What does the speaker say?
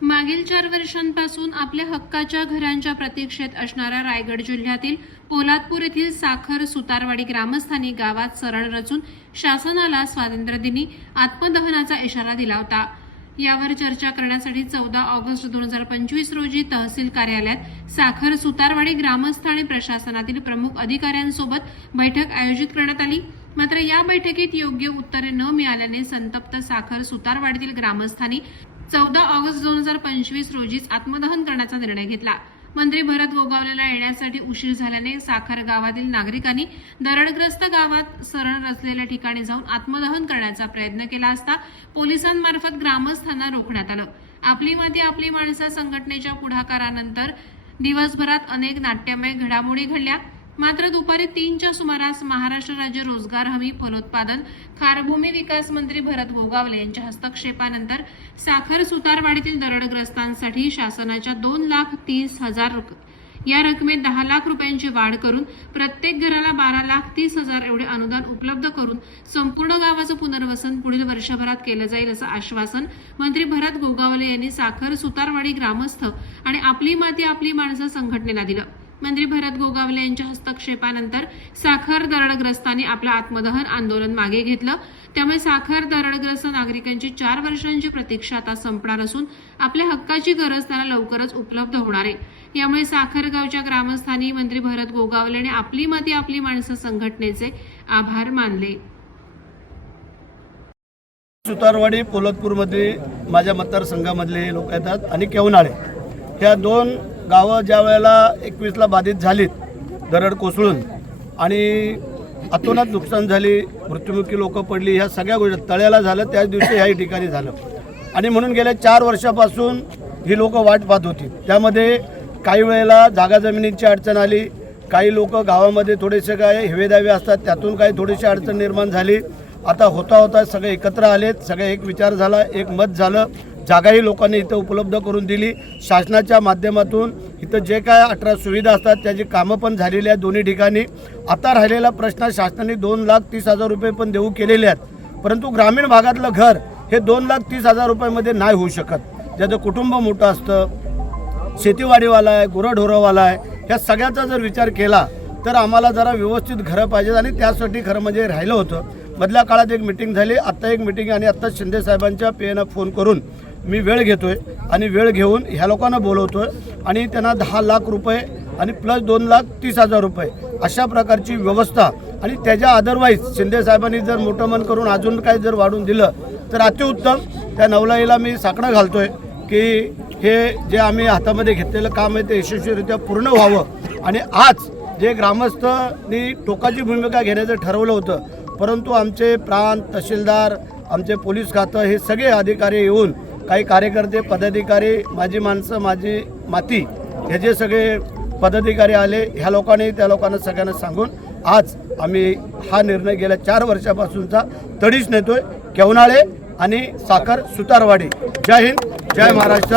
मागील चार वर्षांपासून आपल्या हक्काच्या घरांच्या प्रतीक्षेत असणाऱ्या रायगड जिल्ह्यातील पोलादपूर येथील साखर सुतारवाडी ग्रामस्थांनी गावात सरळ रचून शासनाला स्वातंत्र्यदिनी आत्मदहनाचा इशारा दिला होता. यावर चर्चा करण्यासाठी चौदा ऑगस्ट दोन हजार पंचवीस रोजी तहसील कार्यालयात साखर सुतारवाडी ग्रामस्थ आणि प्रशासनातील प्रमुख अधिकाऱ्यांसोबत बैठक आयोजित करण्यात आली. मात्र या बैठकीत योग्य उत्तरे न मिळाल्याने संतप्त साखर सुतारवाडीतील ग्रामस्थांनी चौदा ऑगस्ट दोन हजार पंचवीस रोजीच आत्मदहन करण्याचा निर्णय घेतला. मंत्री भरत गोगावलेला येण्यासाठी उशीर झाल्याने साखर गावातील नागरिकांनी दरडग्रस्त गावात सरण रचलेल्या ठिकाणी जाऊन आत्मदहन करण्याचा प्रयत्न केला असता पोलिसांमार्फत ग्रामस्थांना रोखण्यात आलं. आपली माती आपली माणसं संघटनेच्या पुढाकारानंतर दिवसभरात अनेक नाट्यमय घडामोडी घडल्या. मात्र दुपारी तीनच्या सुमारास महाराष्ट्र राज्य रोजगार हमी फलोत्पादन खारभूमी विकास मंत्री भरत गोगावले यांच्या हस्तक्षेपानंतर साखर सुतारवाडीतील दरडग्रस्तांसाठी शासनाच्या दोन लाख तीस हजार रुक- या रकमेत दहा लाख रुपयांची वाढ करून प्रत्येक घराला बारा लाख तीस हजार एवढे अनुदान उपलब्ध करून संपूर्ण गावाचं पुनर्वसन पुढील वर्षभरात केलं जाईल असं आश्वासन मंत्री भरत गोगावले यांनी साखर सुतारवाडी ग्रामस्थ आणि आपली माती आपली माणसं संघटनेला दिलं. मंत्री भरत गोगावले यांच्या हस्तक्षेपानंतर साखर दरडग्रस्तांनी आपलं आत्मदहन आंदोलन मागे घेतलं. त्यामुळे साखर दरडग्रस्त नागरिकांची चार वर्षांची प्रतीक्षा आता संपणार असून आपल्या हक्काची गरज त्यांना लवकरच उपलब्ध होणार आहे. यामुळे साखरगावच्या ग्रामस्थांनी मंत्री भरत गोगावलेने आपली माती आपली माणसं संघटनेचे आभार मानले. सुतारवाडी पोलतपूरमध्ये माझ्या मतदारसंघामधले लोक येतात. आणि केवनाळे ह्या दोन गावं ज्या वेळेला एकवीसला बाधित झालीत दरड कोसळून आणि अतोनात नुकसान झाली मृत्युमुखी लोकं पडली ह्या सगळ्या गोष्टी तळ्याला झालं त्याच दिवशी ह्याही ठिकाणी झालं. आणि म्हणून गेल्या चार वर्षापासून ही लोकं वाट पाहत होती. त्यामध्ये काही वेळेला जागा जमिनीची अडचण आली काही लोक गावामध्ये थोडेसे काय हेवेदावे असतात त्यातून काही थोडीशी अडचण निर्माण झाली. आता होता होता सगळे एकत्र आलेत सगळे एक विचार झाला एक मत झालं जागाही लोकांनी इथं उपलब्ध करून दिली. शासनाच्या माध्यमातून इथं जे काय अठरा सुविधा असतात त्याची कामं पण झालेली आहेत दोन्ही ठिकाणी. आता राहिलेला प्रश्न शासनाने दोन लाख तीस हजार रुपये पण देऊ केलेले आहेत. परंतु ग्रामीण भागातलं घर हे दोन लाख तीस हजार रुपयामध्ये नाही होऊ शकत. ज्याचं कुटुंब मोठं असतं शेतीवाडीवाला आहे गुरंढोरंवाला आहे ह्या सगळ्याचा जर विचार केला तर आम्हाला जरा व्यवस्थित घरं पाहिजेत आणि त्यासाठी खरं म्हणजे राहिलं होतं. मधल्या काळात एक मिटिंग झाली आत्ता एक मिटिंग आणि आत्ता शिंदे साहेबांच्या पेनं फोन करून मी वेळ घेतोय आणि वेळ घेऊन ह्या लोकांना बोलवतोय आणि त्यांना दहा लाख रुपये आणि प्लस दोन लाख तीस हजार रुपये अशा प्रकारची व्यवस्था आणि त्याच्या अदरवाईज शिंदे साहेबांनी जर मोठं मन करून अजून काही जर वाढून दिलं तर अतिउत्तम. त्या नवलाईला मी साकडं घालतोय की हे जे आम्ही हातामध्ये घेतलेलं काम आहे ते यशस्वीरित्या पूर्ण व्हावं. आणि आज जे ग्रामस्थांनी टोकाची भूमिका घेण्याचं ठरवलं होतं परंतु आमचे प्रांत तहसीलदार आमचे पोलीस खातं हे सगळे अधिकारी येऊन काही कार्यकर्ते पदाधिकारी माझी माणसं माझी माती हे जे सगळे पदाधिकारी आले ह्या लोकांनी त्या लोकांना सगळ्यांना सांगून आज आम्ही हा निर्णय गेल्या चार वर्षापासूनचा तडीच नेतोय. केवनाळे आणि साखर सुतारवाडी. जय हिंद जय महाराष्ट्र.